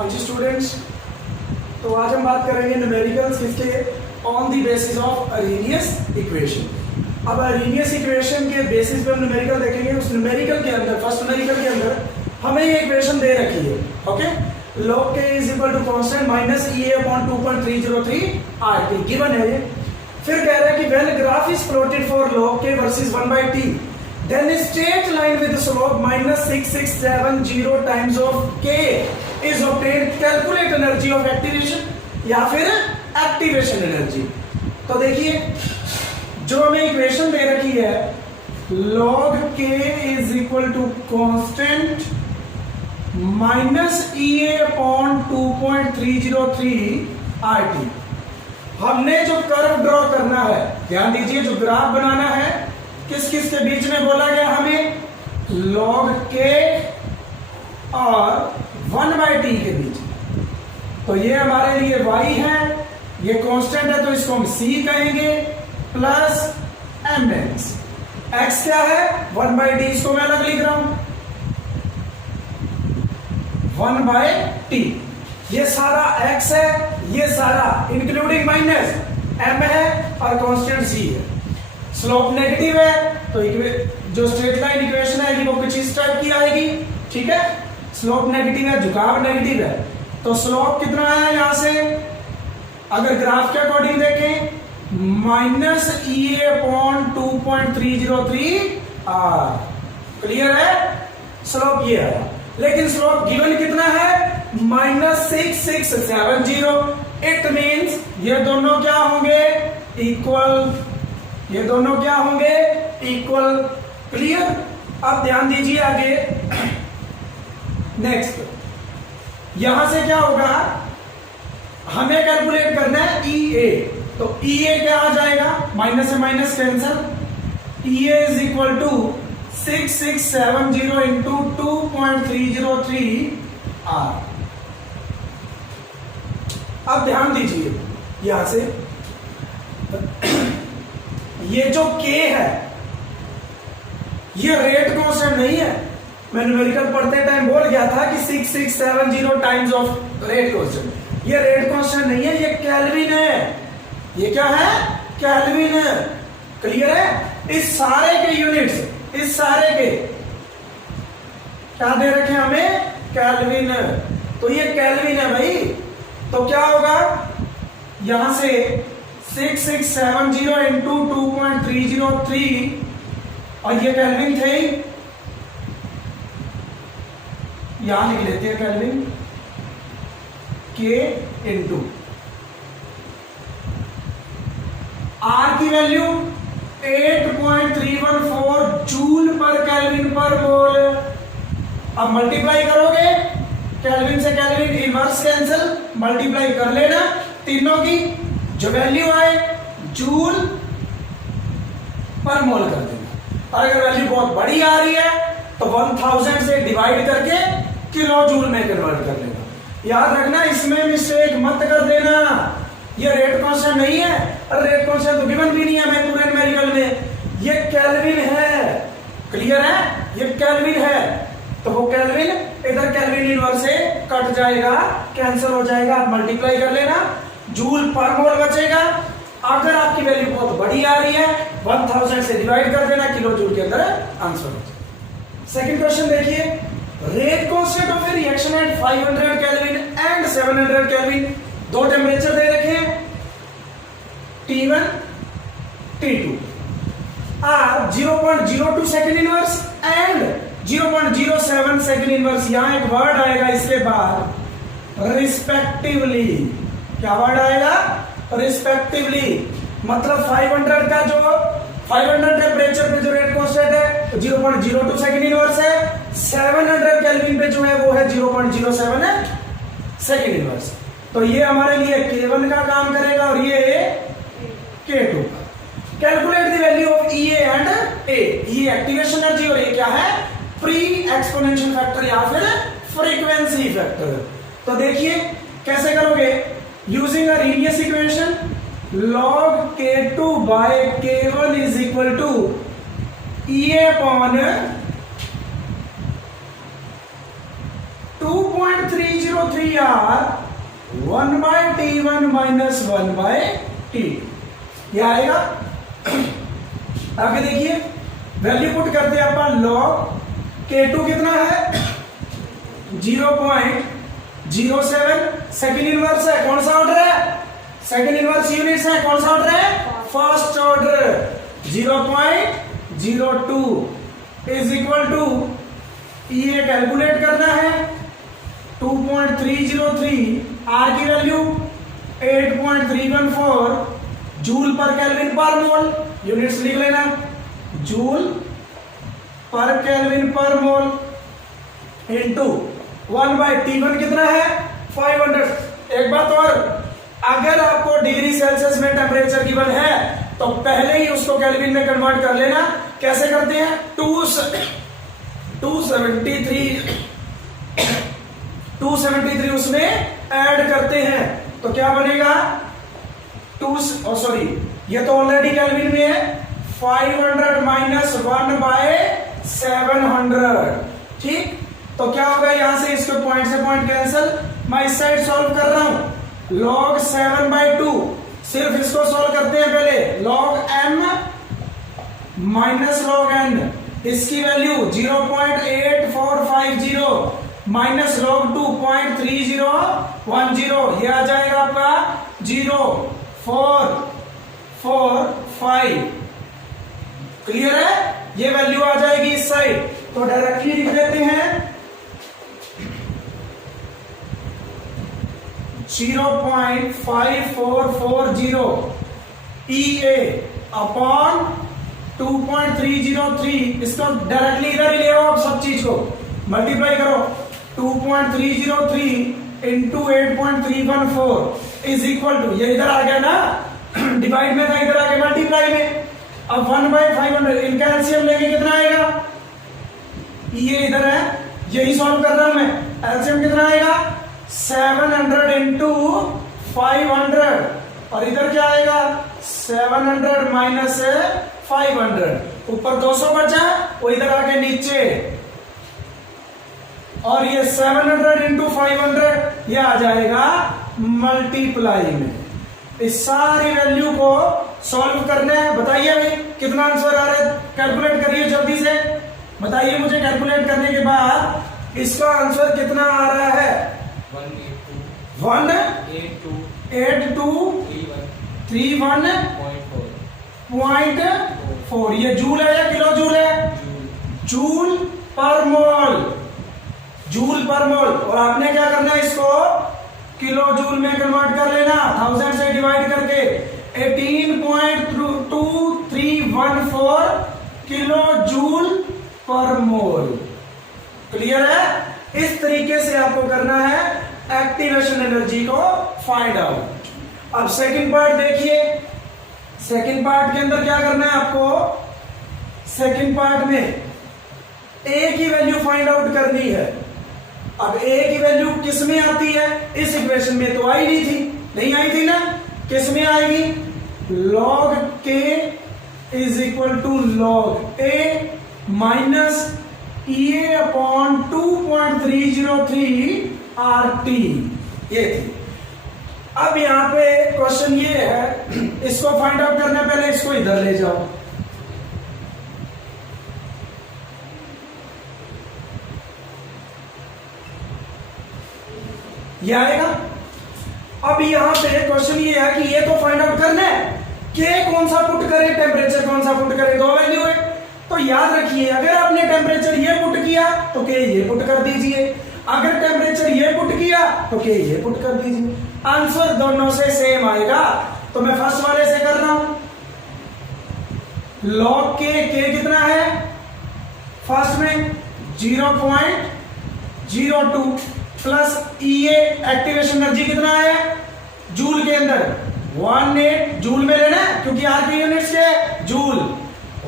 हाँ जी स्टूडेंट्स, तो आज हम बात करेंगे न्यूमेरिकल्स किसके on the basis of Arrhenius equation. अब अरेनियस इक्वेशन के बेसिस पे हम न्यूमेरिकल देखेंगे। उस न्यूमेरिकल के अंदर, फर्स्ट न्यूमेरिकल के अंदर हमें ये इक्वेशन दे रखी है, okay. log k is equal to constant minus EA upon 2.303 RT given है ये। फिर कह रहा है कि when graph is plotted for log k versus 1/t then a straight line with slope minus 6670 times of k is obtained, calculate energy of activation या फिर activation energy. तो देखिए जो हमें इक्वेशन दे रखी है log k is equal to constant minus EA upon 2.303 RT। हमने जो कर्व ड्रॉ करना है, ध्यान दीजिए, जो ग्राफ बनाना है किस किस के बीच में बोला गया हमें, log k और 1/t के बीच। तो ये हमारे लिए y है, ये कांस्टेंट है तो इसको हम c कहेंगे, प्लस mx। x क्या है 1/t, इसको मैं अलग लिख रहा हूं 1/t। ये सारा x है, ये सारा इंक्लूडिंग माइनस m है और कांस्टेंट c है। स्लोप नेगेटिव है तो जो स्ट्रेट लाइन इक्वेशन आएगी वो कुछ इस टाइप की आएगी, ठीक है। स्लोप नेगेटिव है, झुकाव नेगेटिव है, तो स्लोप कितना आया यहां से, अगर ग्राफ के अकॉर्डिंग देखें minus EA upon 2.303 R। Clear है, स्लोप ये है। लेकिन स्लोप गिवन कितना है माइनस 6670। इट मीन्स ये दोनों क्या होंगे, इक्वल। ये दोनों क्या होंगे, इक्वल। क्लियर। अब ध्यान दीजिए आगे, नेक्स्ट यहां से क्या होगा, हमें कैलकुलेट करना है EA। तो EA क्या आ जाएगा, माइनस से minus cancel, EA is equal to 6670 into 2.303 R। अब ध्यान दीजिए यहां से ये जो k है ये रेट कांस्टेंट नहीं है। मैं न्यूमेरिकल पढ़ते टाइम बोल गया था कि 6670 टाइम्स ऑफ रेट कांस्टेंट। ये रेट कांस्टेंट नहीं है, ये केल्विन है। ये क्या है, केल्विन है। क्लियर है। इस सारे के यूनिट्स, इस सारे के क्या दे रखे हमें, केल्विन। तो ये केल्विन है भाई। तो क्या होगा, यहां से 6670 इंटू 2.303 और ये केल्विन थे, यहां लिख लेते हैं केल्विन, के इंटू आर की वैल्यू 8.314 जूल पर केल्विन पर मोल। अब मल्टीप्लाई करोगे, केल्विन से केल्विन इनवर्स कैंसिल, मल्टीप्लाई कर लेना तीनों की, जो वैल्यू आए जूल पर मोल कर देना। और अगर वैल्यू बहुत बड़ी आ रही है तो 1000 से डिवाइड करके किलो जूल में कन्वर्ट कर लेना। याद रखना, इसमें मिस्टेक मत कर देना। ये रेट कांस्टेंट नहीं है, और रेट कांस्टेंट तो गिवन भी नहीं है हमें पूरे न्यूमेरिकल में। ये केल्विन है। क्लियर है, ये केल्विन है। तो वो केल्विन इधर केल्विन इनवर्स से कट जाएगा, कैंसिल हो जाएगा, मल्टीप्लाई कर लेना, जूल पर मोल बचेगा। अगर आपकी वैल्यू बहुत बड़ी आ रही है 1000 से डिवाइड कर देना, किलो जूल के अंदर आंसर हो जाएगा। सेकंड क्वेश्चन देखिए, rate constant of reaction at 500 kelvin and 700 kelvin. दो टेम्परेचर दे रखे हैं T1 T2 are 0.02 second inverse and 0.07 second inverse. यहां एक वर्ड आएगा इसके बाद रिस्पेक्टिवली। क्या वर्ड आएगा, रिस्पेक्टिवली। मतलब 500 का जो 500 टेम्परेचर पे जो रेट कांस्टेंट है 0.02 सेकंड इनवर्स है, 700 केल्विन पे जो है वो है 0.07 सेकंड इनवर्स। तो ये हमारे लिए K1 का काम करेगा और ये K2 का। Calculate the value of EA and A। ये एक्टिवेशन एनर्जी और ये क्या है, प्री एक्सपोनेंशियल फैक्टर या फिर फ्रीक्वेंसी फैक्टर। तो देखिए कैसे करोगे, using Arrhenius equation log K2 by K1 is equal to EA upon 2.303 PR 1/T1 minus 1/T, ये आएगा। आगे देखिए, वैल्यू पुट करते हैं अपन, log K2 कितना है 0.07, सेकेंड इनवर्स है, कौन सा ऑर्डर है, सेकेंड इनवर्स यूनिट्स है, कौन सा ऑर्डर है, first order, 0.02 is equal to, ये कैलकुलेट करना है 2.303, आर की वैल्यू 8.314 जूल पर केल्विन पर मोल, यूनिट्स लिख लेना, जूल पर केल्विन पर मोल इनटू 1/T1 कितना है 500। एक बात और, अगर आपको डिग्री सेल्सियस में टेम्परेचर गिवन है तो पहले ही उसको केल्विन में कन्वर्ट कर लेना। कैसे करते हैं, 273 उसमें ऐड करते हैं तो क्या बनेगा, ये तो ऑलरेडी केल्विन में है, 500 माइनस 1/700, ठीक। तो क्या होगा, यहां से इसके पॉइंट से पॉइंट कैंसिल, मैं इस साइड सॉल्व कर रहा हूं, log 7/2, सिर्फ इसको सॉल्व करते हैं पहले, log m minus log n, इसकी वैल्यू 0.8450 माइनस log 2.3010, ये आ जाएगा आपका 0.445। क्लियर है, ये वैल्यू आ जाएगी इस साइड, तो डायरेक्टली लिख देते हैं 0.5440 EA अपॉन 2.303, इसको डायरेक्टली इधर ही ले आओ, आप सब चीज को मल्टीप्लाई करो, 2.303 इंटू 8.314 इज इक्वल टू, ये इधर आ गया ना, डिवाइड में था, इधर आ गया मल्टीप्लाई में। अब 1/500 इनका एलसीएम लेंगे कितना आएगा, ये इधर है, यही सॉल्व कर रहा हूं मैं, एलसीएम कितना आएगा 700 इंटू 500, और इधर क्या आएगा 700 माइनस 500, ऊपर 200 बचा, वो इधर आके नीचे, और ये 700 इंटू 500 ये आ जाएगा मल्टीप्लाई में। इस सारी वैल्यू को सॉल्व करना है, बताइए अभी कितना आंसर आ रहा है, कैलकुलेट करिए जल्दी से, बताइए मुझे, कैलकुलेट करने के बाद इसका आंसर कितना आ रहा है, 182.31.4, ये जूल है या किलो जूल है, जूल पर मोल, जूल पर मोल, और आपने क्या करना है, इसको किलो जूल में कन्वर्ट कर लेना, 1000 से डिवाइड करके 18.2314 किलो जूल पर मोल। क्लियर है, इस तरीके से आपको करना है एक्टिवेशन एनर्जी को फाइंड आउट। अब सेकंड पार्ट देखिए, सेकंड पार्ट के अंदर क्या करना है आपको, सेकंड पार्ट में ए की वैल्यू फाइंड आउट करनी है। अब ए की वैल्यू किस में आती है, इस इक्वेशन में तो आई नहीं थी, नहीं आई थी ना, किस में आएगी, log k is equal to log a minus EA upon 2.303 RT, ये थी। अब यहां पे क्वेश्चन ये है, इसको फाइंड आउट करने पहले इसको इधर ले जाओ, ये आएगा। अब यहां पे क्वेश्चन ये है कि ये तो फाइंड आउट करना है, के कौन सा पुट करें, टेम्परेचर कौन सा पुट करें, दो वैल्यू है, तो याद रखिए अगर आपने टेम्परेचर ये पुट किया तो के ये पुट कर दीजिए, अगर टेम्परेचर ये पुट किया तो के ये पुट कर दीजिए, आंसर दोनों से सेम आएगा। तो मैं फर्स्ट वाले से कर रहा हूं, log के कितना है, फर्स्ट में 0.02 प्लस EA एक्टिवेशन एनर्जी कितना है जूल के अंदर 18 जूल में लेना है क्योंकि आर की यूनिट्स के जूल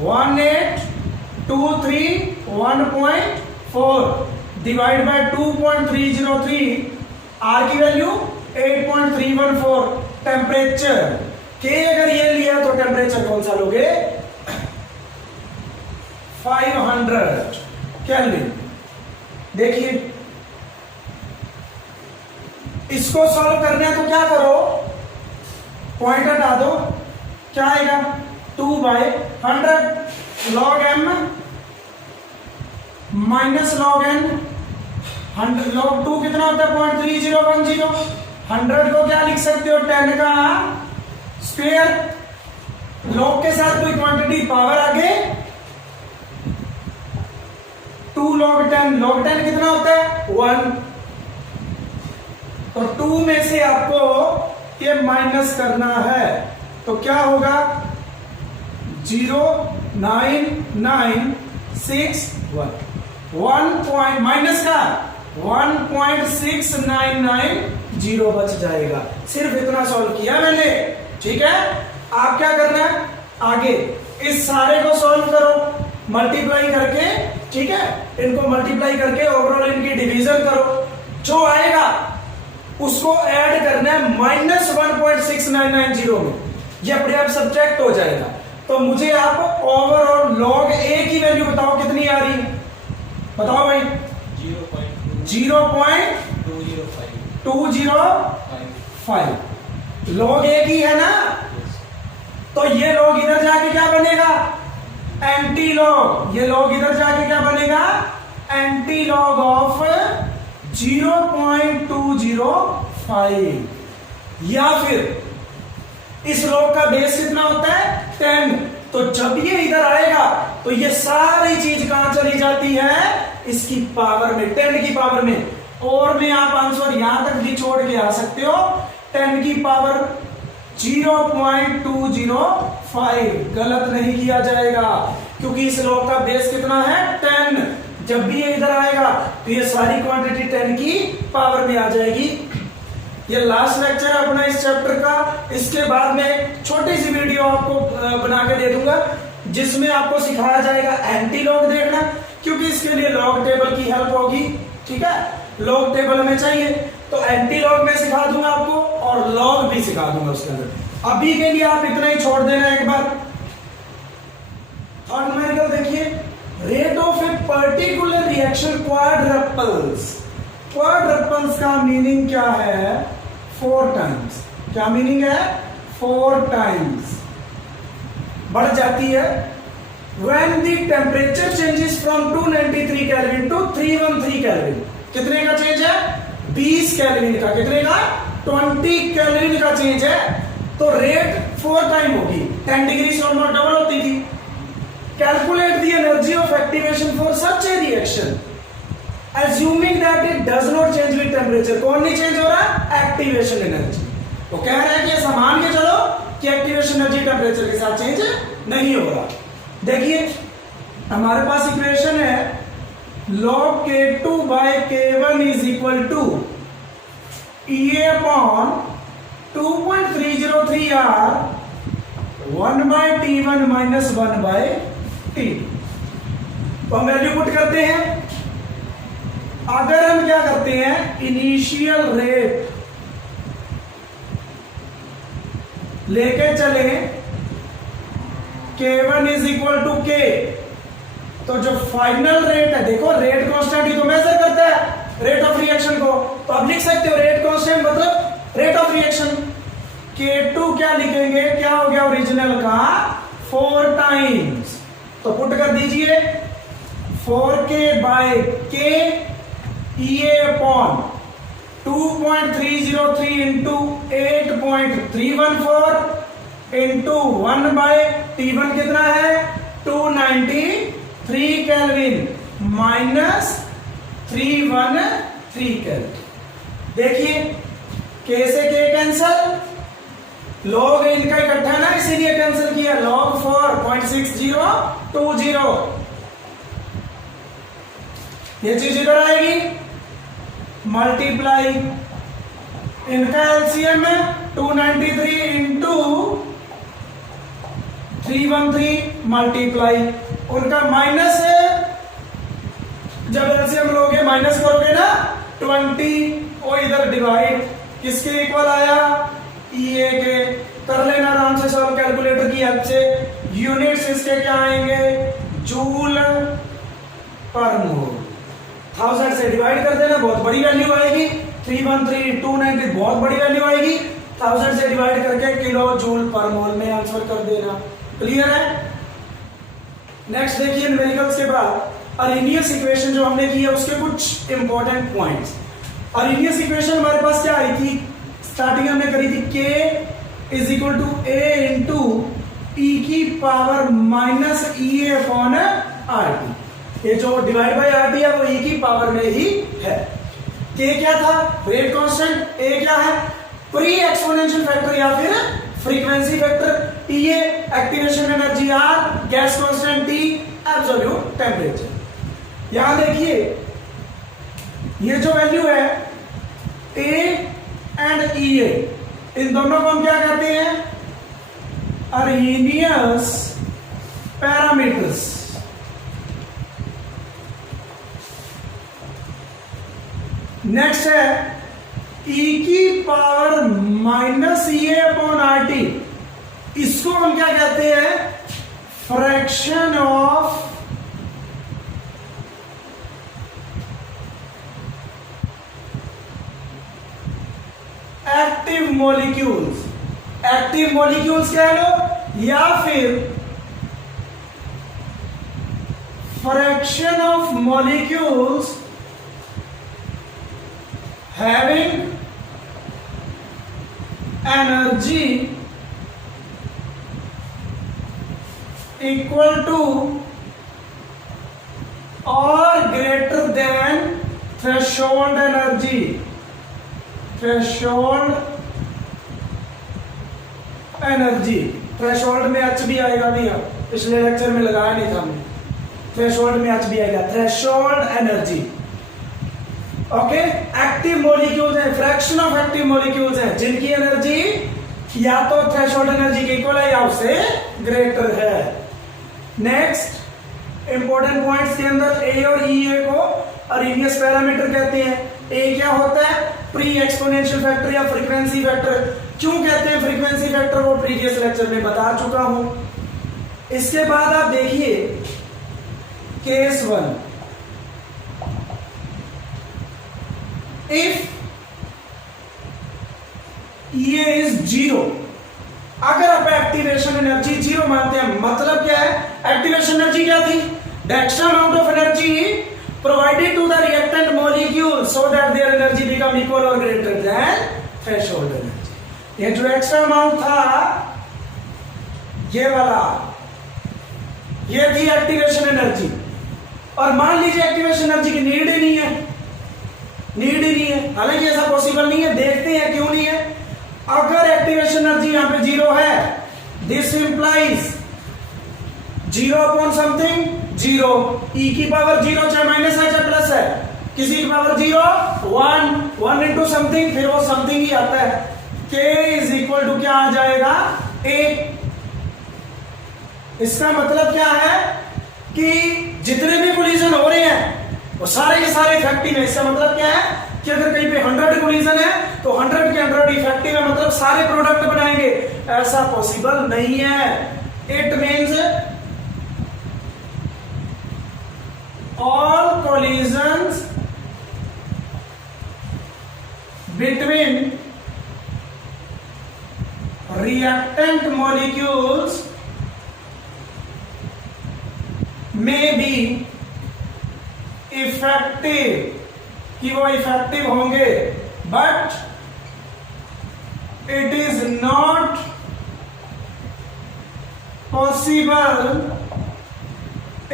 18231.4 डिवाइड बाय 2.303 आर की वैल्यू 8.314 टेम्परेचर के अगर ये लिया तो टेम्परेचर कौन सा लोगे 500 केल्विन। देखिए इसको सॉल्व करना है तो क्या करो, पॉइंट हटा दो, क्या आएगा 2/100 log m minus log n, 100 log 2 कितना होता है 0.3010। 100 को क्या लिख सकते हो 10 का स्क्वायर, log के साथ कोई क्वांटिटी पावर आगे 2 log 10, log 10 कितना होता है 1, तो 2 में से आपको ये माइनस करना है तो क्या होगा 0.9961 माइनस का 1.6990 बच जाएगा। सिर्फ इतना सॉल्व किया मैंने, ठीक है। आप क्या करना है आगे, इस सारे को सॉल्व करो मल्टीप्लाई करके, ठीक है, इनको मल्टीप्लाई करके ओवरऑल इनकी डिवीजन करो, जो आएगा उसको ऐड करना है -1.6990 में, ये अपने आप सब्ट्रैक्ट हो जाएगा। तो मुझे आप ओवरऑल log a की वैल्यू बताओ कितनी आ रही है, बताओ भाई 0.205 log a की है ना, तो ये log इधर जाके क्या बनेगा एंटी लॉग, ये log इधर जाके क्या बनेगा एंटी लॉग ऑफ 0.205, या फिर इस log का बेस कितना होता है 10, तो जब ये इधर आएगा तो ये सारी चीज कहां चली जाती है इसकी पावर में, 10 की पावर में, और में आप आंसर यहां तक भी छोड़ के आ सकते हो 10 की पावर 0.205, गलत नहीं किया जाएगा क्योंकि इस log का बेस कितना है 10, जब भी ये इधर आएगा तो ये सारी क्वांटिटी 10 की पावर में आ जाएगी। ये लास्ट लेक्चर अपना इस चैप्टर का, इसके बाद में एक छोटी सी वीडियो आपको बना के दे दूंगा जिसमें आपको सिखाया जाएगा एंटी लॉग देखना, क्योंकि इसके लिए लॉग टेबल की हेल्प होगी, ठीक है। लॉग टेबल हमें चाहिए तो एंटी लॉग में सिखा दूंगा आपको और लॉग भी सिखा दूंगा उसके अंदर। अभी के लिए आप इतना ही छोड़ देना एक बार। थर्ड न्यूमेरिकल देखिए, rate of a particular reaction quadruples. Quadruples का मीनिंग क्या है 4 टाइम्स, क्या मीनिंग है 4 टाइम्स बढ़ जाती है when the temperature changes from 293 Kelvin to 313 Kelvin। कितने का चेंज है 20 केल्विन का, कितने का 20 केल्विन का चेंज है, तो रेट 4 टाइम होगी, 10 डिग्री से ऑलमोस्ट डबल होती थी। Calculate the energy of activation for such A reaction assuming that it does not change with temperature। कौन नहीं चेंज हो रहा एक्टिवेशन एनर्जी, तो कह रहे हैं कि ऐसा मान के चलो कि एक्टिवेशन एनर्जी टेम्परेचर के साथ चेंज नहीं हो रहा। देखिए हमारे पास इक्वेशन है log K2 by K1 is equal to EA upon 2.303R 1 by T1 minus 1 by T। तो हम वैल्यू पुट करते हैं। अगर हम क्या करते हैं इनिशियल रेट लेके चले K1 is equal to K, तो जो फाइनल रेट है, देखो रेट कांस्टेंट ही तो मेजर करता है रेट ऑफ रिएक्शन को, तो आप लिख सकते हो रेट कांस्टेंट मतलब रेट ऑफ रिएक्शन। K2 क्या लिखेंगे, क्या हो गया ओरिजिनल का 4 टाइम्स, तो पुट कर दीजिए 4K by K EA upon 2.303 into 8.314 into 1 by T1 कितना है 293 केल्विन माइनस 313 केल्विन। देखिए K से K कैंसल, log इनका इकट्ठा है ना इसीलिए कैंसिल किया, log 4.6020, ये चीज इधर आएगी मल्टीप्लाई, इनका एलसीएम है 293 इंटू 313 मल्टीप्लाई, उनका माइनस है, जब एलसीएम लोगे माइनस करोगे ना 20, वो इधर डिवाइड किसके इक्वल आया EA के, कर लेना आराम से सॉल्व कैलकुलेटर की हेल्प से। यूनिट्स इसके क्या आएंगे जूल पर मोल, 1000 से डिवाइड कर देना, बहुत बड़ी वैल्यू आएगी। 313,290 बहुत बड़ी वैल्यू आएगी, 1000 से डिवाइड करके किलो जूल पर मोल में आंसर कर देना। क्लियर है? नेक्स्ट देखिए न्यूमेरिकल्स के बाद अरेनियस इक्वेशन जो हमने की है उसके कुछ इंपॉर्टेंट पॉइंट्स। अरेनियस इक्वेशन हमारे पास क्या आई थी, स्टार्टिंग हमने करी थी k is equal to a into e की power minus E upon R T. ये जो डिवाइड बाय आर टी है वो e की पावर में ही है। k क्या था, रेट कांस्टेंट, a क्या है, प्री एक्सपोनेंशियल फैक्टर या फिर frequency factor, TA activation energy R, gas constant T, absolute temperature. यहां देखिए ये जो वैल्यू है A एंड EA, इन दोनों को हम क्या कहते हैं, अरेनियस पैरामीटर्स। नेक्स्ट है e की पावर माइनस ए अपॉन आर टी, इसको हम क्या कहते हैं, fraction of active molecules. Active molecules कह लो या फिर fraction of molecules having energy equal to or greater than threshold energy। Threshold energy, threshold में एच भी आएगा भैया, पिछले लेक्चर में लगाया नहीं था हमने, थ्रेशोल्ड में एच भी आएगा, threshold energy. Okay, active molecules हैं, फ्रैक्शन ऑफ एक्टिव मॉलिक्यूल्स हैं जिनकी एनर्जी या तो थ्रेशोल्ड एनर्जी के इक्वल है या उससे ग्रेटर है। नेक्स्ट इंपॉर्टेंट पॉइंट्स के अंदर ए और ई को अरेनियस पैरामीटर कहते हैं। ए क्या होता है, प्री एक्सपोनेंशियल फैक्टर या फ्रीक्वेंसी फैक्टर। क्यों कहते हैं फ्रीक्वेंसी फैक्टर, वो प्रीवियस लेक्चर में बता चुका हूं। इसके बाद आप देखिए केस 1, इफ ये इज जीरो, अगर आप एक्टिवेशन एनर्जी जीरो मानते हैं, मतलब क्या है, एक्टिवेशन एनर्जी क्या थी, the extra amount of energy provided to the reactant molecule so that there energy become equal और ग्रेटर देन थ्रेशोल्ड एनर्जी। ये जो एक्स्ट्रा अमाउंट था ये वाला, ये थी एक्टिवेशन एनर्जी। और मान लीजिए एक्टिवेशन एनर्जी की नीड ही नहीं है, नीड ही नहीं है, हालांकि ऐसा पॉसिबल नहीं है, देखते हैं क्यों नहीं है। अगर एक्टिवेशन एनर्जी यहां पे जीरो है, this implies zero upon something zero, e की पावर जीरो चाहे माइनस है चाहे प्लस है, किसी की power zero, one, one into something, फिर वो समथिंग ही आता है। के इज इक्वल टू क्या आ जाएगा, ए। इसका मतलब क्या है कि जितने भी कोलिजन हो रहे हैं वो सारे के सारे इफेक्टिव है। इसका मतलब क्या है कि अगर कहीं पे 100 कोलिजन है तो 100 के 100 इफेक्टिव है, मतलब सारे प्रोडक्ट बनाएंगे, ऐसा पॉसिबल नहीं है। It means all collisions between reactant molecules may be effective, कि वो इफेक्टिव होंगे, but it is not possible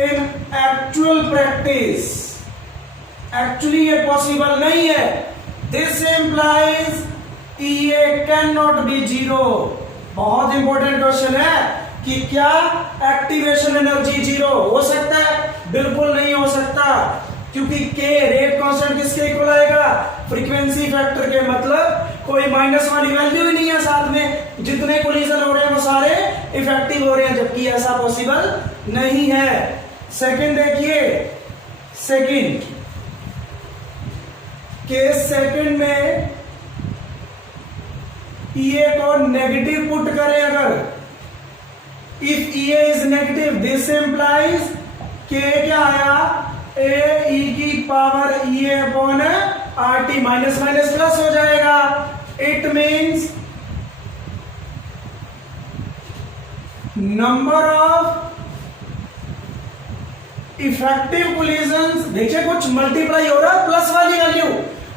in actual practice. Actually ये पॉसिबल नहीं है। This implies EA can not be zero. बहुत इंपॉर्टेंट क्वेश्चन है कि क्या एक्टिवेशन एनर्जी जीरो हो सकता है, बिल्कुल नहीं हो सकता, क्योंकि K रेट कांस्टेंट किसके इक्वल आएगा, फ्रीक्वेंसी फैक्टर के, मतलब कोई माइनस वाली वैल्यू ही नहीं है साथ में, जितने कोलिजन हो रहे हैं वो सारे इफेक्टिव हो रहे हैं, जबकि ऐसा पॉसिबल नहीं है। सेकंड देखिए, सेकंड केस सेकंड में EA को नेगेटिव पुट करें, अगर if EA is negative, this implies K क्या आया, A E की power EA upon RT minus minus plus हो जाएगा। It means number of effective collisions, देखिए कुछ मल्टीप्लाई हो रहा है प्लस वाली वैल्यू,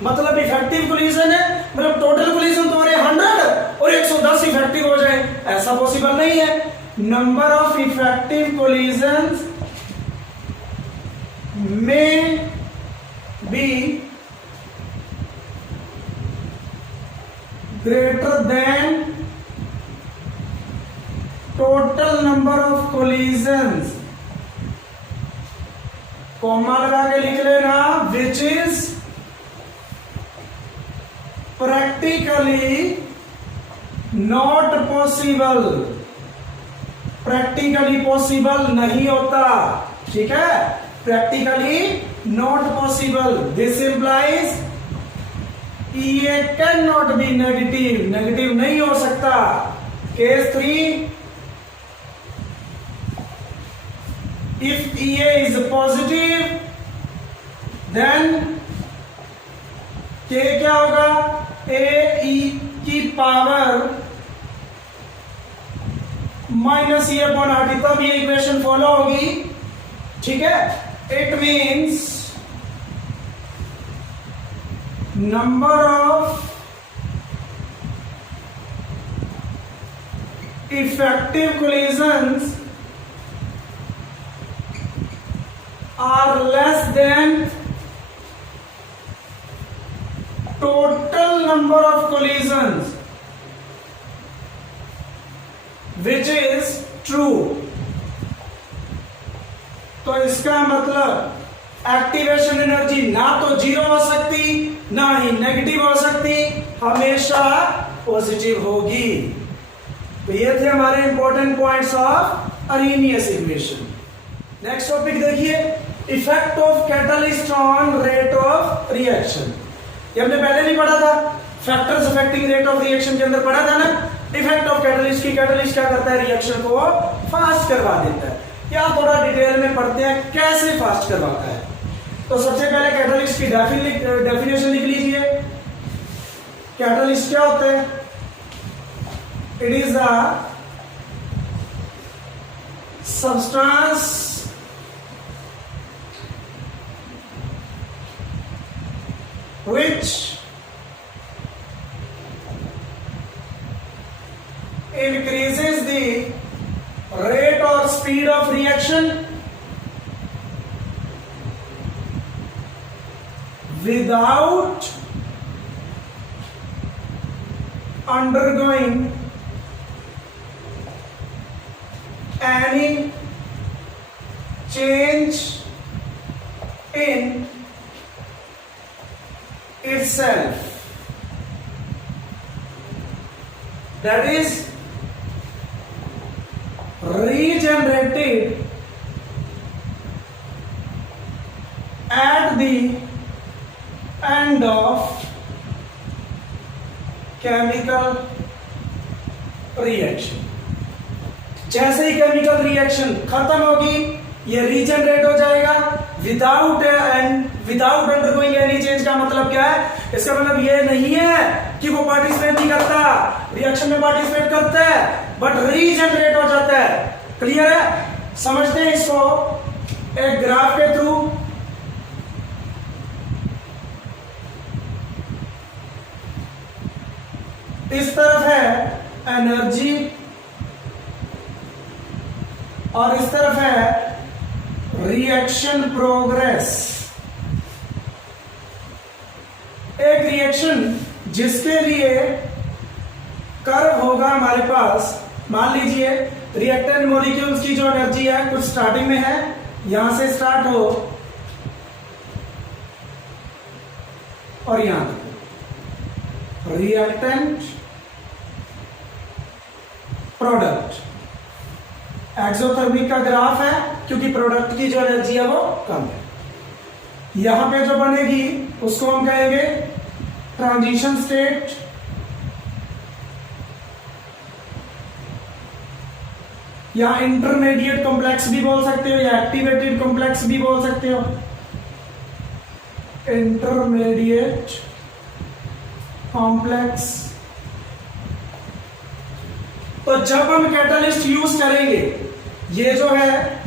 मतलब इफेक्टिव कोलिजन है, मतलब टोटल कोलिजन तुम्हारे 100 और 110 इफेक्टिव हो जाए, ऐसा पॉसिबल नहीं है। नंबर ऑफ इफेक्टिव कोलिजन्स में be greater than total number of collisions, comma लगा के लिख लेना, which is practically not possible, practically possible नहीं होता, ठीक है, practically not possible. This implies EA can not be negative, negative नहीं हो सकता। Case 3, if EA is positive then K क्या होगा, AE की power minus E upon RT, तब ये इक्वेशन फॉलो होगी, ठीक है। It means number of effective collisions are less than total number of collisions, which is true। तो इसका मतलब एक्टिवेशन एनर्जी ना तो जीरो हो सकती ना ही नेगेटिव हो सकती, हमेशा पॉजिटिव होगी। तो ये थे हमारे important points of Arrhenius equation. Next topic देखिए, effect of catalyst on rate of reaction. ये हमने पहले भी पढ़ा था, factors affecting rate of reaction के अंदर पढ़ा था ना। इफेक्ट ऑफ कैटलिस्ट की, कैटलिस्ट क्या करता है, रिएक्शन को फास्ट करवा देता है। या थोड़ा डिटेल में पढ़ते हैं कैसे फास्ट करवाता है। तो सबसे पहले कैटलिस्ट की डेफिनेशन लिख लीजिए। कैटलिस्ट क्या होता है, it is the substance which increases the rate or speed of reaction without undergoing any change in itself, that is regenerated at the end of chemical reaction। जैसे ही केमिकल रिएक्शन खत्म होगी ये regenerate हो जाएगा without undergoing any change. का मतलब क्या है, इसका मतलब ये नहीं है कि वो पार्टिसिपेट नहीं करता, रिएक्शन में पार्टिसिपेट करता है बट रीजनरेट हो जाता है। क्लियर है, समझते हैं इसको एक ग्राफ के थ्रू। इस तरफ है एनर्जी और इस तरफ है रिएक्शन प्रोग्रेस। एक रिएक्शन जिसके लिए कर्व होगा हमारे पास, मान लीजिए रिएक्टेंट मॉलिक्यूल्स की जो एनर्जी है कुछ स्टार्टिंग में है, यहां से स्टार्ट हो और यहां तक रिएक्टेंट प्रोडक्ट। एक्सोथर्मिक का ग्राफ है क्योंकि प्रोडक्ट की जो एनर्जी है वो कम है। यहां पे जो बनेगी उसको हम कहेंगे ट्रांजिशन स्टेट, या इंटरमीडिएट कॉम्प्लेक्स भी बोल सकते हो या एक्टिवेटेड कॉम्प्लेक्स भी बोल सकते हो। Intermediate complex. तो जब हम कैटालिस्ट यूज करेंगे, ये जो है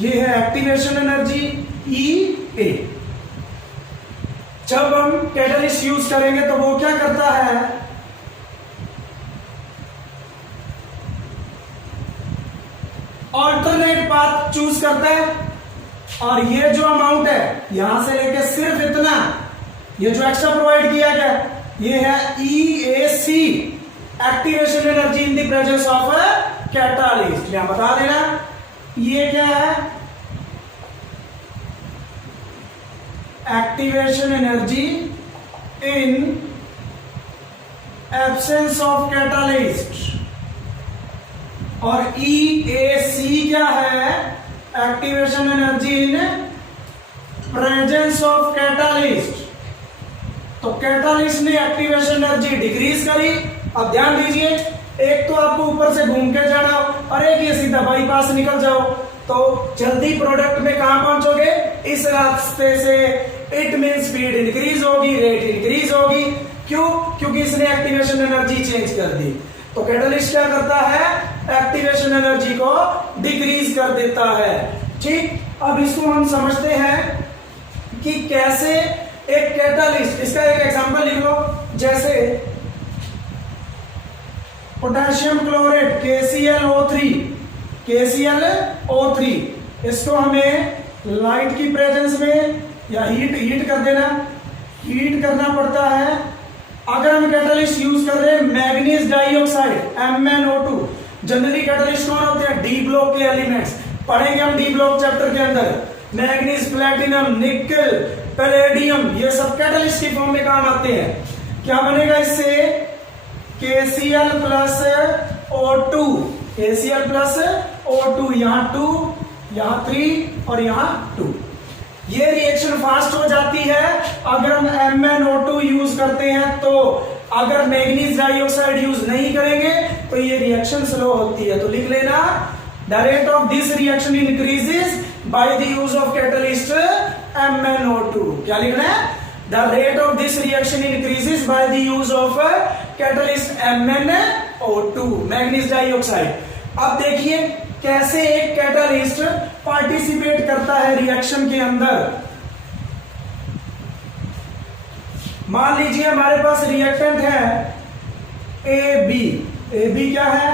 ये है एक्टिवेशन एनर्जी E A। जब हम कैटालिस्ट यूज करेंगे तो वो क्या करता है, ऑल्टरनेट पाथ चूज करता है, और ये जो अमाउंट है यहां से लेके सिर्फ इतना, ये जो एक्स्ट्रा प्रोवाइड किया गया ये है EAC, activation energy in the presence of catalyst. यहां बता देना ये क्या है, activation energy in absence of catalyst, और EAC क्या है, activation energy in presence of catalyst. तो कैटालिस्ट ने एक्टिवेशन एनर्जी डिक्रीज करी। अब ध्यान दीजिए, एक तो आपको ऊपर से घूम के जाना और एक ये सीधा बाईपास निकल जाओ, तो जल्दी प्रोडक्ट में कहां पहुंचोगे, इस रास्ते से। इट मीन स्पीड इंक्रीज होगी, रेट इंक्रीज होगी। क्यों? क्योंकि इसने एक्टिवेशन एनर्जी चेंज कर दी। तो कैटालिस्ट क्या करता है, एक्टिवेशन एनर्जी को डिक्रीज कर देता है। ठीक, अब इसको हम समझते हैं कि कैसे एक कैटालिस्ट, इसका एक एग्जांपल लिख लो, जैसे पोटेशियम क्लोरेट KClO3, इसको हमें लाइट की प्रेजेंस में या हीट कर देना, हीट करना पड़ता है। अगर हम कैटालिस्ट यूज कर रहे हैं manganese dioxide MnO2, generally catalyst कौन होते हैं, डी ब्लॉक के एलिमेंट्स, पढ़ेंगे हम डी ब्लॉक चैप्टर के अंदर। मैग्नीज, प्लेटिनम, निकल, पैलेडियम, ये सब कैटालिस्ट की फॉर्म में काम आते हैं। क्या बनेगा इससे, KCl plus O2, KCl plus O2, यहां 2, यहां 3 और यहां 2। ये रिएक्शन फास्ट हो जाती है अगर हम MnO2 यूज करते हैं। तो अगर मैग्नीज डाइऑक्साइड यूज नहीं करेंगे तो ये रिएक्शन स्लो होती है। तो लिख लेना, the rate of this reaction increases by the use of catalyst MnO2। क्या लिखना है, the rate of this reaction increases by the use of catalyst MnO2, manganese dioxide. अब देखिए कैसे एक कैटलिस्ट पार्टिसिपेट करता है रिएक्शन के अंदर। मान लीजिए हमारे पास रिएक्टेंट है AB क्या है,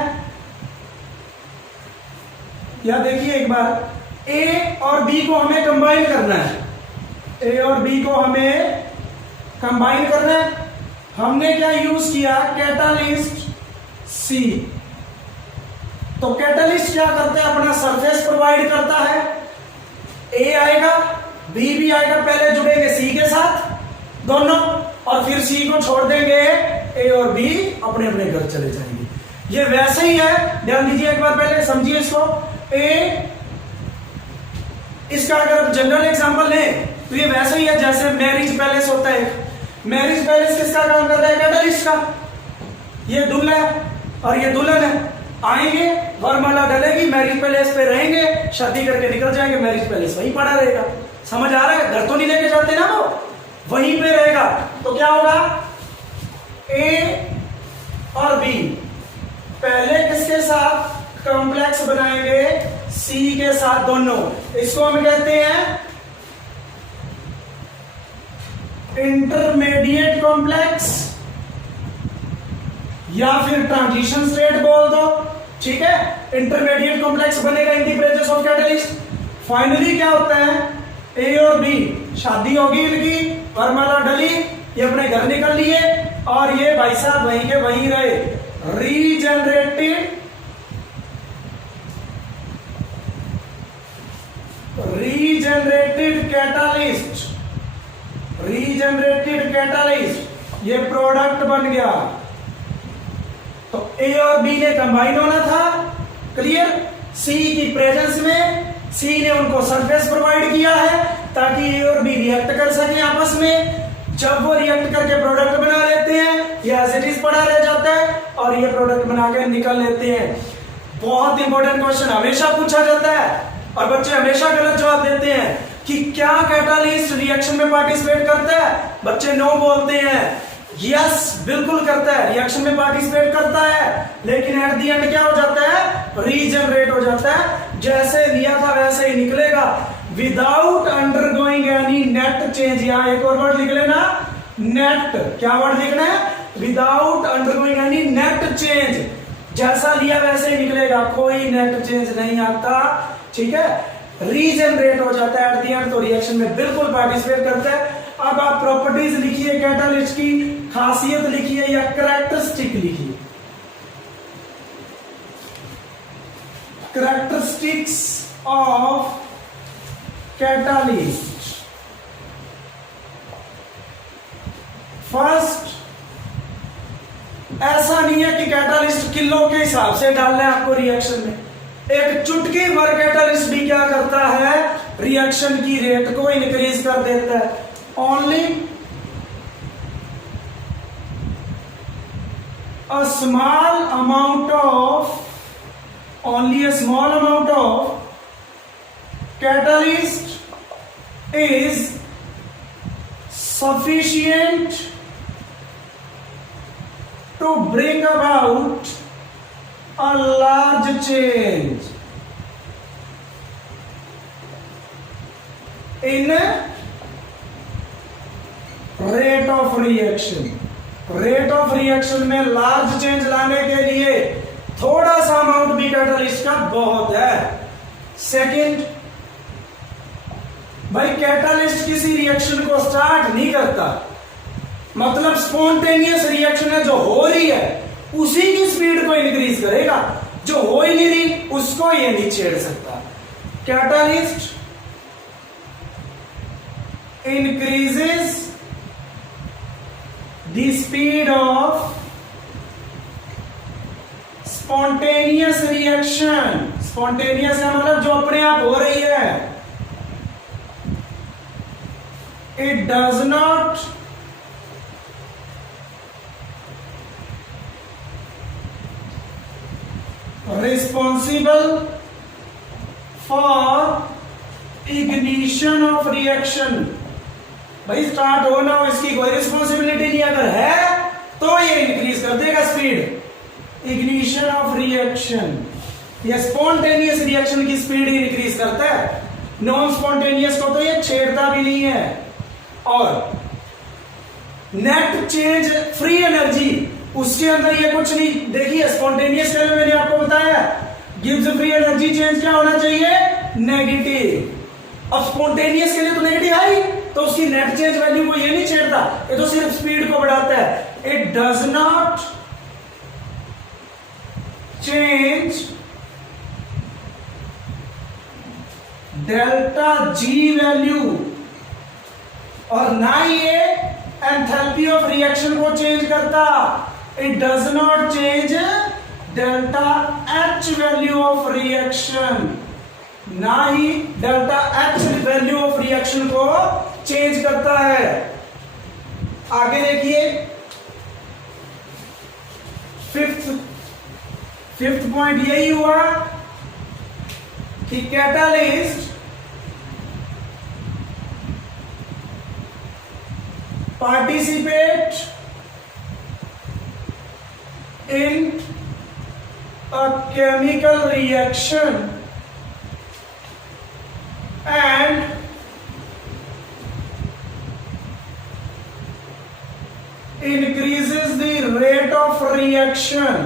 या देखिए एक बार, A और B को हमें कंबाइन करना है, A और B को हमें कंबाइन करना है। हमने क्या यूज किया, कैटालिस्ट C। तो कैटालिस्ट क्या करते हैं, अपना सरफेस प्रोवाइड करता है, A आएगा, B भी आएगा, पहले जुड़ेंगे C के साथ दोनों, और फिर C को छोड़ देंगे, A और B अपने अपने घर चले जाएंगे। ये वैसे ही है, ध्यान दीजिए एक बार, पहले समझिए इसको। इसका अगर आप जनरल एग्जांपल लें तो ये वैसे ही है जैसे मैरिज पैलेस होता है। मैरिज पैलेस किसका काम कर रहा है, कैटलिस्ट का। ये दूल्हा है और ये दुल्हन है, आएंगे, वरमाला डलेगी, मैरिज पैलेस पे रहेंगे, शादी करके निकल जाएंगे, मैरिज पैलेस वहीं पड़ा रहेगा। समझ आ रहा है, घर तो नहीं लेके जाते ना, वो वहीं पे रहेगा। तो क्या होगा, A और B पहले किसके साथ कॉम्प्लेक्स बनाएंगे, C के साथ दोनों। इसको हम कहते हैं इंटरमीडिएट कॉम्प्लेक्स, या फिर ट्रांजिशन स्टेट बोल दो, ठीक है। इंटरमीडिएट कॉम्प्लेक्स बनेगा in the presence of catalyst. Finally क्या होता है, A और B शादी होगी इनकी, वरमाला डली, ये अपने घर निकल लिए, और ये भाई साहब वहीं के वहीं रहे। रीजनरेटेड कैटालिस्ट, ये प्रोडक्ट बन गया। तो A और B ने कंबाइन होना था, क्लियर। C की प्रेजेंस में C ने उनको सरफेस प्रोवाइड किया है ताकि A और B रिएक्ट कर सके आपस में। जब वो रिएक्ट करके प्रोडक्ट बना लेते हैं, ये एज इट इज पड़ा रह जाता है और ये प्रोडक्ट बनाकर निकल लेते हैं। बहुत इंपॉर्टेंट क्वेश्चन हमेशा पूछा जाता है और बच्चे हमेशा गलत जवाब देते हैं कि क्या कैटालिस्ट रिएक्शन में पार्टिसिपेट करता है? बच्चे नो बोलते हैं। यस, बिल्कुल करता है, रिएक्शन में पार्टिसिपेट करता है, लेकिन एट दी एंड क्या हो जाता है? रीजनरेट हो जाता है। जैसे लिया था वैसे ही निकलेगा, without undergoing any net change. यहां एक और वर्ड लिख लेना, नेट। क्या वर्ड लिखना है? Without undergoing any net change. जैसा लिया वैसे ही निकलेगा, कोई नेट चेंज नहीं आता, ठीक है, रीजनरेट हो जाता है एट दी एंड, तो रिएक्शन में बिल्कुल पार्टिसिपेट करता है। अब आप प्रॉपर्टीज लिखिए कैटालिस्ट की, खासियत लिखिए या कैरेक्टरिस्टिक लिखिए। Characteristics of catalyst. फर्स्ट, ऐसा नहीं है कि कैटालिस्ट किलो के हिसाब से डालना है आपको रिएक्शन में। एक चुटकी भर कैटालिस्ट भी क्या करता है? रिएक्शन की रेट को इंक्रीज कर देता है। Only a small amount of only a small amount of catalyst is sufficient to bring about a large change in rate of reaction। Rate of reaction में लार्ज चेंज लाने के लिए थोड़ा सा अमाउंट भी कैटालिस्ट का बहुत है। सेकंड, भाई कैटालिस्ट किसी रिएक्शन को स्टार्ट नहीं करता, मतलब स्पॉन्टेनियस रिएक्शन है जो हो रही है उसी की स्पीड को इंक्रीज करेगा, जो हो ही नहीं रही उसको ये नहीं छेड़ सकता। Catalyst increases the speed of spontaneous reaction। spontaneous का मतलब जो अपने आप हो रही है। it does not responsible for ignition of reaction। भाई स्टार्ट हो ना हो इसकी कोई रिस्पॉन्सिबिलिटी नहीं, अगर है तो ये इंक्रीज कर देगा स्पीड। इग्निशन ऑफ रिएक्शन, ये स्पॉन्टेनियस रिएक्शन की स्पीड ही इंक्रीज करता है, नॉन स्पॉन्टेनियस को तो ये छेड़ता भी नहीं है। और नेट चेंज फ्री एनर्जी, उसके अंदर ये कुछ नहीं। देखिए स्पॉन्टेनियस के लिए मैंने आपको बताया गिव्स फ्री एनर्जी चेंज क्या होना चाहिए? नेगेटिव। अब स्पॉन्टेनियस के लिए तो नेगेटिव आई, तो उसकी नेट चेंज वैल्यू को ये नहीं छेड़ता, ये तो सिर्फ स्पीड को बढ़ाता है। It does not change delta G value, और ना ये एंथैल्पी ऑफ रिएक्शन को चेंज करता। It does not change delta H value of reaction, ना ही delta H value of reaction को चेंज करता है। आगे देखिए फिफ्थ पॉइंट यही हुआ कि catalyst participate in a chemical reaction and increases the rate of reaction।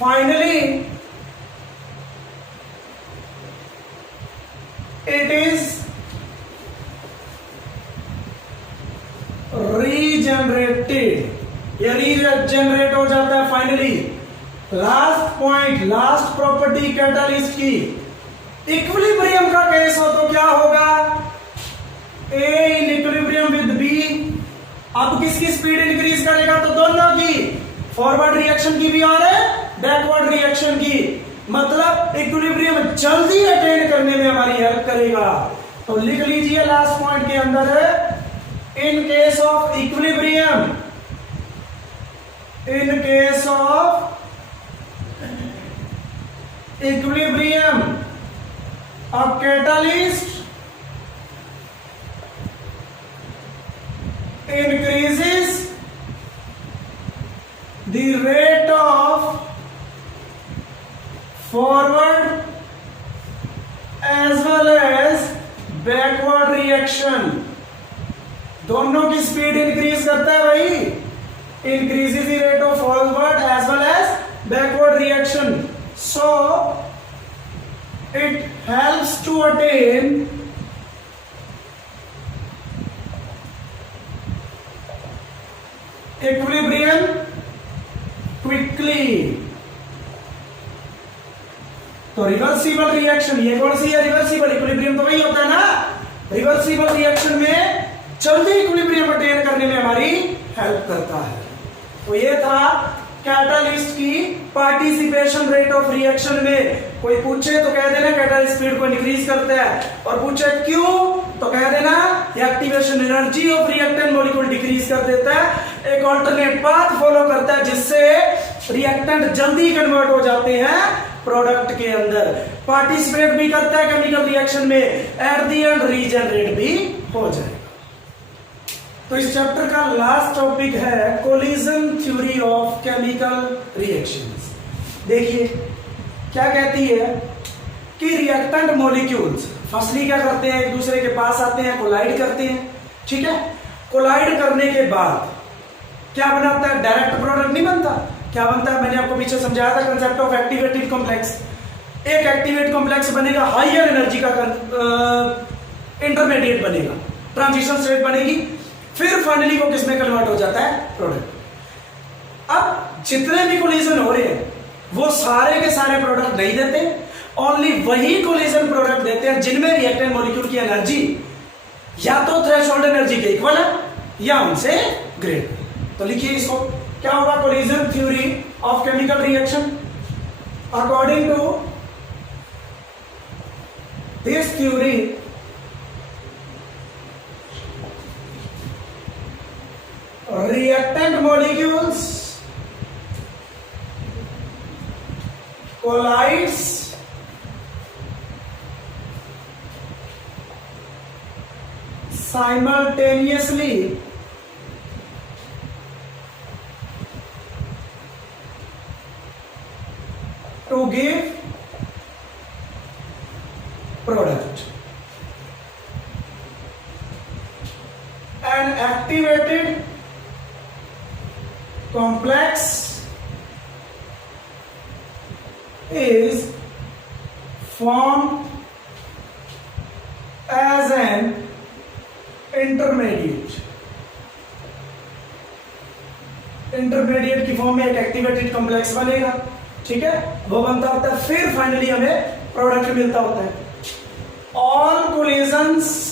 Finally, it is regenerated, ये रीजनरेट हो जाता है finally. Last point, last property catalyst की, इक्विलिब्रियम का केस हो तो क्या होगा? ए इन इक्विलिब्रियम विद बी। अब किसकी स्पीड इंक्रीज करेगा? तो दोनों की, फॉरवर्ड रिएक्शन की भी और बैकवर्ड रिएक्शन की। मतलब इक्विलिब्रियम जल्दी अटेन करने में हमारी हेल्प करेगा। तो लिख लीजिए लास्ट पॉइंट के अंदर, in case of equilibrium, in case of equilibrium, a catalyst increases the rate of forward as well as backward reaction. दोनों की स्पीड इंक्रीज करता है भाई. Increases the rate of forward as well as backward reaction. So it helps to attain equilibrium quickly. तो reversible reaction, ये कौन सी है? Reversible. Equilibrium तो वही होता है ना. रिवर्सिबल रिएक्शन में जल्दी इक्विलिब्रियम अटेन करने में हमारी हेल्प करता है. तो ये था कैटालिस्ट की पार्टिसिपेशन रेट ऑफ रिएक्शन में. कोई पूछे तो कह देना कैटालिस्ट स्पीड को इंक्रीज करता है, और पूछे क्यों तो कह देना activation energy of reactant molecule decrease कर देता है. एक ऑल्टरनेट पाथ फॉलो करता है जिससे रिएक्टेंट जल्दी कन्वर्ट हो जाते हैं प्रोडक्ट के अंदर. पार्टिसिपेट भी करता है केमिकल रिएक्शन में, एट द एंड रीजनरेट भी हो जाएगा. तो इस चैप्टर का लास्ट टॉपिक है collision theory of chemical reactions. देखिए क्या कहती है कि रिएक्टेंट मॉलिक्यूल्स फर्स्टली क्या करते हैं, एक दूसरे के पास आते हैं, कोलाइड करते हैं. ठीक है, कोलाइड करने के बाद क्या बनाता है? डायरेक्ट प्रोडक्ट नहीं बनता. क्या बनता है? मैंने आपको पीछे समझाया था कंसेप्ट ऑफ एक्टिवेटेड कॉम्प्लेक्स. एक एक्टिवेट कॉम्प्लेक्स बनेगा, हायर एनर्जी का इंटरमीडिएट बनेगा, ट्रांजिशन स्टेट बनेगी, फिर फाइनली वो किसमें कन्वर्ट हो जाता है? प्रोडक्ट. अब जितने भी कोलिजन हो रहे हैं वो सारे के सारे प्रोडक्ट नहीं देते, ओनली वही कोलिजन प्रोडक्ट देते हैं जिनमें रिएक्टेंट मॉलिक्यूल की एनर्जी या तो थ्रेशोल्ड एनर्जी के इक्वल है या उनसे ग्रेटर. तो लिखिए इसको, क्या होगा? Collision theory of chemical reaction. According to this theory, reactant molecules collides simultaneously to give product. An activated complex is formed as an intermediate. Intermediate की फॉर्म में एक एक्टिवेटेड कॉम्प्लेक्स बनेगा. ठीक है, वो बनता होता है, फिर फाइनली हमें प्रोडक्ट मिलता होता है. All collisions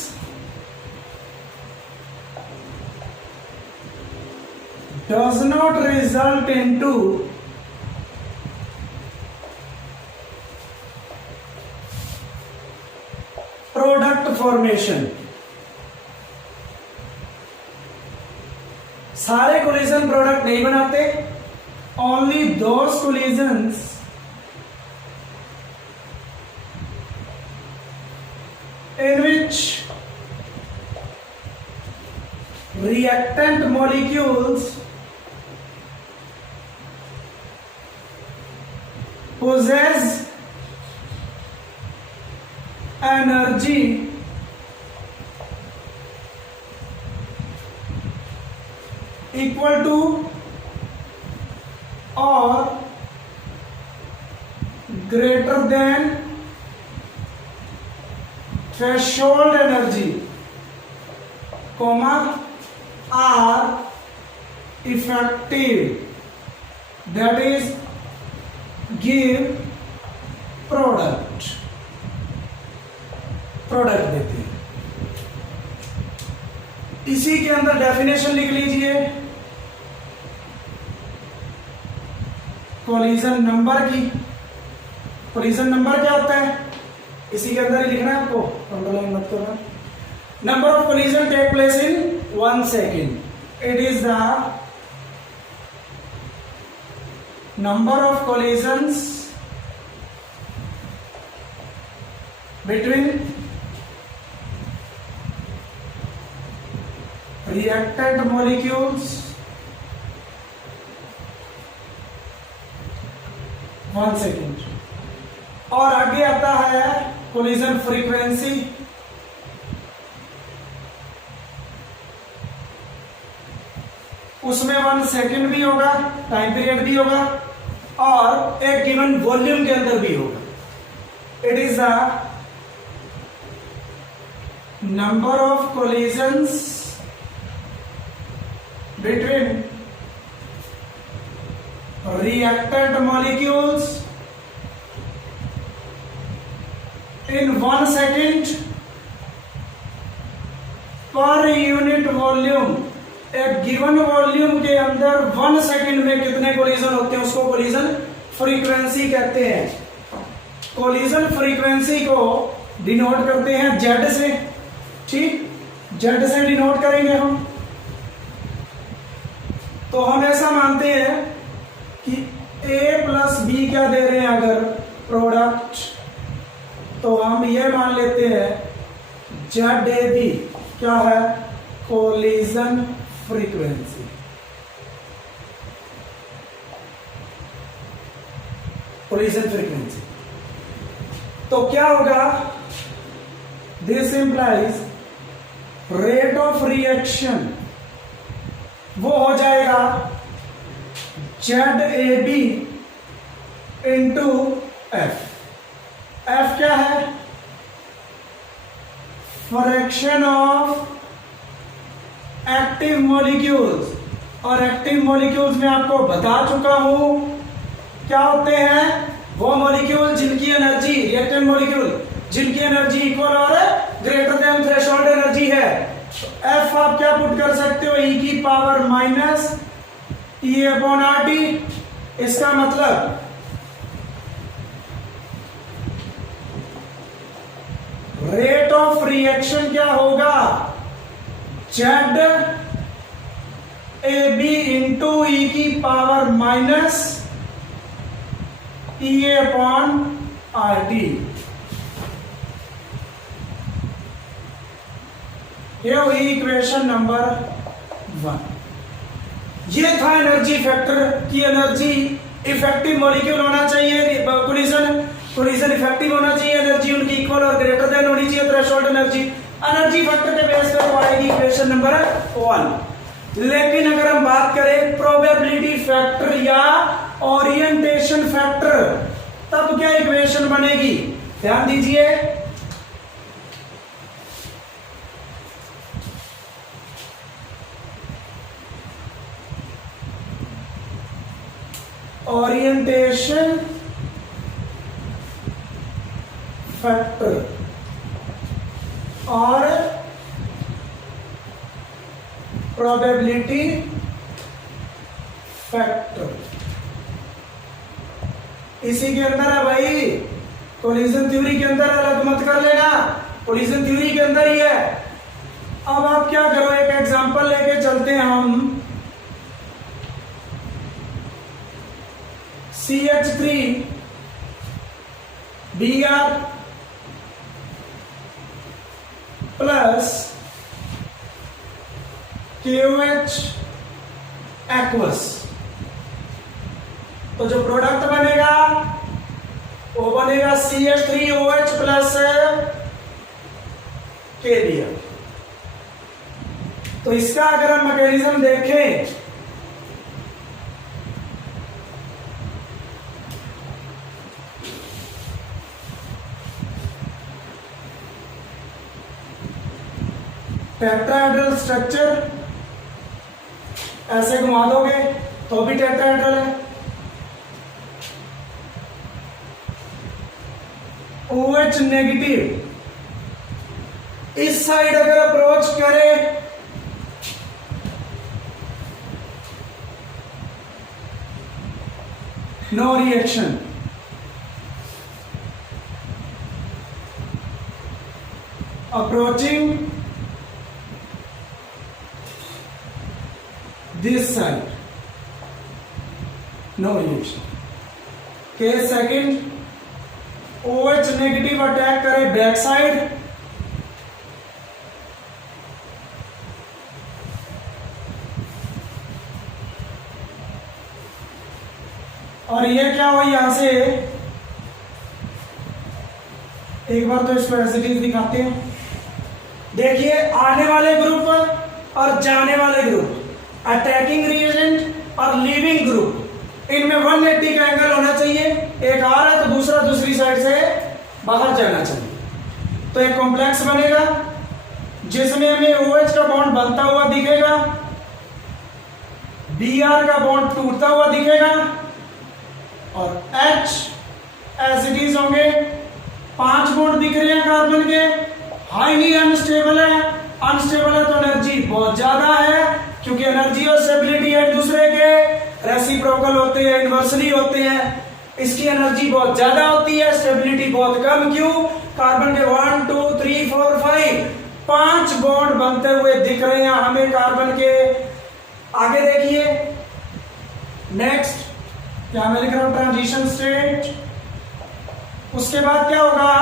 does not result into product formation. सारे कोलिजन प्रोडक्ट नहीं बनाते, only those collisions in which reactant molecules possess energy equal to or greater than threshold energy, comma, are effective, that is give product देते हैं. इसी के अंदर definition लिख लीजिए कोलिजन नंबर की. कोलिजन नंबर क्या होता है? इसी के अंदर ही लिखना है आपको, अंडरलाइन मत करना. Number of collision take place in 1 second. It is the number of collisions between reactant molecules 1 second. और आगे आता है कोलिजन फ्रीक्वेंसी। उसमें 1 सेकेंड भी होगा, टाइम पीरियड भी होगा और एक गिवन वॉल्यूम के अंदर भी होगा। It is the number of collisions between reactant molecules in 1 second per unit volume। एक गिवन वॉल्यूम के अंदर 1 सेकेंड में कितने कोलिजन होते हैं उसको कोलिजन फ्रीक्वेंसी कहते हैं। कोलिजन फ्रीक्वेंसी को डिनोट करते हैं जेड से, ठीक, जेड से डिनोट करेंगे हम। तो हम ऐसा मानते हैं कि A प्लस बी क्या दे रहे हैं अगर प्रोडक्ट, तो हम ये मान लेते हैं जेड ए बी क्या है कोलिजन फ्रीक्वेंसी। कोलिजन फ्रीक्वेंसी तो क्या होगा, this implies rate of reaction वो हो जाएगा Z A B into F. F क्या है, फ्रैक्शन ऑफ एक्टिव मॉलिक्यूल्स। और एक्टिव मॉलिक्यूल्स में आपको बता चुका हूं क्या होते हैं, वो मॉलिक्यूल जिनकी एनर्जी, रिएक्टेंट मॉलिक्यूल जिनकी एनर्जी इक्वल और ग्रेटर देन थ्रेशोल्ड एनर्जी है। एफ आप क्या पुट कर सकते हो, ई की power minus E upon R T. इसका मतलब रेट ऑफ रिएक्शन क्या होगा, जेड ए बी इंटू ई की power minus E upon R T. ये हुई इक्वेशन नंबर 1। ये था एनर्जी फैक्टर की एनर्जी इफेक्टिव मॉलिक्यूल होना चाहिए, कोलिजन इफेक्टिव होना चाहिए, एनर्जी उनकी इक्वल और ग्रेटर देन होनी चाहिए थ्रेशोल्ड एनर्जी। एनर्जी फैक्टर के बेस पे तो आएगी इक्वेशन नंबर 1। लेकिन अगर हम बात करें प्रोबेबिलिटी फैक्टर या ओरिएंटेशन फैक्टर, तब क्या इक्वेशन बनेगी, ध्यान दीजिए। ओरिएंटेशन फैक्टर और प्रोबेबिलिटी फैक्टर इसी के अंदर है भाई, कोलिजन थ्योरी के अंदर, अलग मत कर लेना, कोलिजन थ्योरी के अंदर ही है। अब आप क्या करो, एक एग्जांपल लेके चलते हैं हम। CH3 Br plus KOH aqueous, तो जो प्रोडक्ट बनेगा वो बनेगा CH3OH प्लस KBr। तो इसका अगर हम मैकेनिज्म देखें, टेट्राहेड्रल स्ट्रक्चर ऐसे घुमा दोगे तो भी टेट्राहेड्रल है। OH नेगेटिव इस साइड अगर अप्रोच करे no reaction, approaching this side no reaction। Case second, OH negative attack करे बैक साइड, और ये क्या हो, यहां से एक बार तो इसको एज इट इज दिखाते हैं। देखिए आने वाले ग्रुप और जाने वाले ग्रुप, अटैकिंग रिएजेंट और लीविंग ग्रुप, इनमें 180 का एंगल होना चाहिए। एक आ रहा है तो दूसरा दूसरी साइड से बाहर जाना चाहिए। तो एक कॉम्प्लेक्स बनेगा जिसमें हमें OH का बॉन्ड बनता हुआ दिखेगा, Br का बॉन्ड टूटता हुआ दिखेगा और H एज इट इज होंगे। 5 बॉन्ड दिख रहे हैं कार्बन के, हाईली अनस्टेबल है। अनस्टेबल है तो एनर्जी बहुत ज्यादा है, क्योंकि एनर्जी और स्टेबिलिटी एक दूसरे के रेसिप्रोकल होते हैं, इनवर्सली होते हैं। इसकी एनर्जी बहुत ज्यादा होती है, स्टेबिलिटी बहुत कम। क्यों? कार्बन के 1 2 3 4 5 बॉन्ड बनते हुए दिख रहे हैं हमें कार्बन के। आगे देखिए नेक्स्ट, क्या मैं लिख रहा हूं, ट्रांजिशन स्टेट। उसके बाद क्या होगा,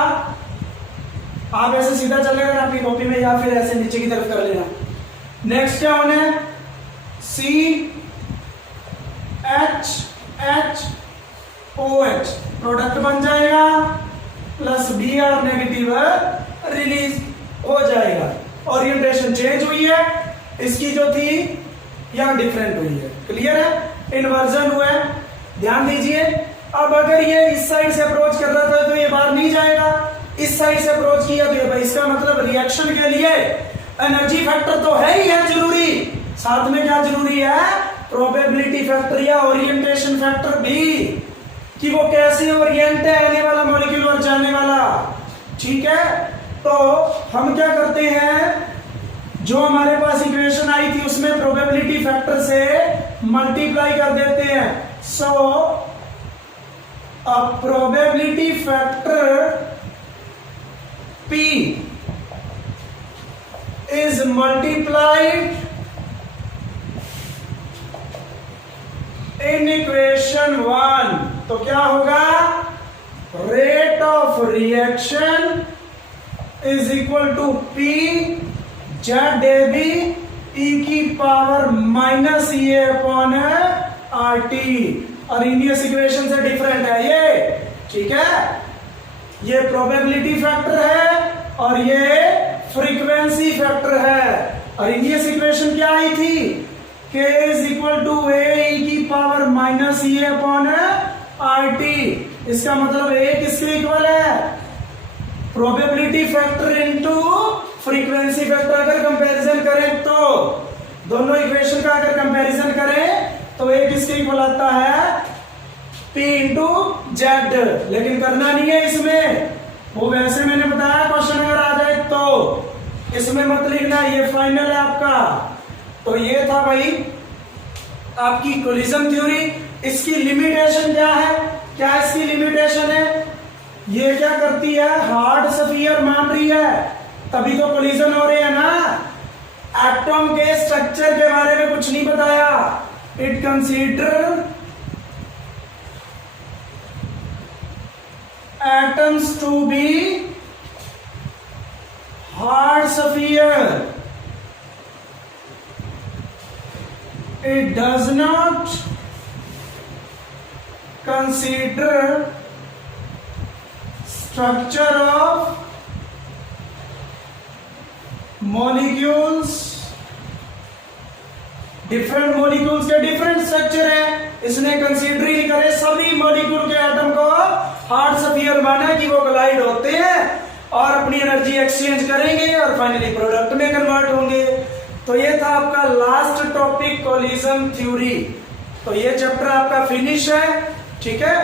आप ऐसे सीधा चल लेना अपनी कॉपी में या फिर ऐसे नीचे की तरफ कर लेना। नेक्स्ट क्या होना है, CHOH प्रोडक्ट बन जाएगा प्लस Br नेगेटिव रिलीज हो जाएगा। ओरिएंटेशन चेंज हुई है, इसकी जो थी यहां डिफरेंट हुई है। क्लियर है? इन्वर्जन हुआ है, ध्यान दीजिए। अब अगर ये इस साइड से अप्रोच कर रहा था तो ये बाहर नहीं जाएगा, इस साइड से अप्रोच किया तो ये भाई, इसका मतलब रिएक्शन के लिए एनर्जी फैक्टर तो है ही है जरूरी, साथ में क्या जरूरी है, प्रोबेबिलिटी फैक्टर या ओरिएंटेशन फैक्टर भी, कि वो कैसे ओरिएंट है आने वाला मॉलिक्यूल और जाने वाला। ठीक है, तो हम क्या करते हैं, जो हमारे पास इक्वेशन आई थी उसमें प्रोबेबिलिटी फैक्टर से मल्टीप्लाई कर देते हैं। सो a probability factor P is multiplied in equation 1, तो क्या होगा, rate of reaction is equal to P ZAB e की power minus E upon RT। और इनियस इक्वेशन से डिफरेंट है ये। ठीक है, ये प्रोबेबिलिटी फैक्टर है और ये फ्रीक्वेंसी फैक्टर है। और इनियस इक्वेशन क्या आई थी, K is equal to A की power minus E upon RT। इसका मतलब A किसके इक्वल है, probability factor into frequency factor. अगर कंपैरिजन करें तो दोनों इक्वेशन का अगर कंपैरिजन करें तो A किसके इक्वल आता है, P इंटू जेड। लेकिन करना नहीं है इसमें, वो वैसे मैंने बताया क्वेश्चन अगर आ जाए तो इसमें मत लिखना, ये फाइनल है आपका। तो ये था भाई आपकी कोलिजन थ्योरी। इसकी लिमिटेशन क्या है, क्या इसकी लिमिटेशन है, ये क्या करती है, हार्ड स्फीयर मान रही है, तभी तो कोलिजन हो रहे हैं ना। एटम के स्ट्रक्चर के बारे में कुछ नहीं बताया। It consider atoms to be hard sphere. It does not consider structure of molecules. Different molecules के डिफरेंट स्ट्रक्चर है, इसने कंसीडर ही नहीं करे। सभी मॉलिक्यूल के एटम को हार्ड स्फीयर माना कि वो कोलाइड होते हैं और अपनी एनर्जी एक्सचेंज करेंगे और फाइनली प्रोडक्ट में कन्वर्ट होंगे। तो ये था आपका लास्ट टॉपिक, कोलिजन थ्योरी। तो ये चैप्टर आपका फिनिश है। ठीक है,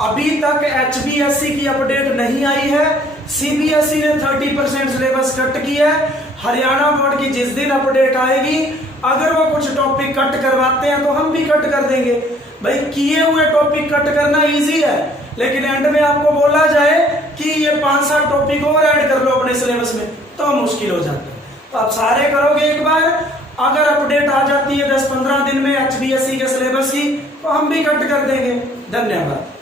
अभी तक HBSC की अपडेट नहीं आई है। CBSE ने 30% सिलेबस कट किया है। हरियाणा बोर्ड की जिस दिन अपडेट आएगी, अगर वो कुछ टॉपिक कट करवाते हैं तो हम भी कट कर देंगे। भाई किए हुए टॉपिक कट करना इजी है, लेकिन एंड में आपको बोला जाए कि ये 5-7 टॉपिक और ऐड कर लो अपने सिलेबस में, तो मुश्किल हो जाता है। तो आप सारे करोगे एक बार, अगर अपडेट आ जाती है 10-15 दिन में HBSC के सिलेबस की, तो हम भी कट कर देंगे। धन्यवाद।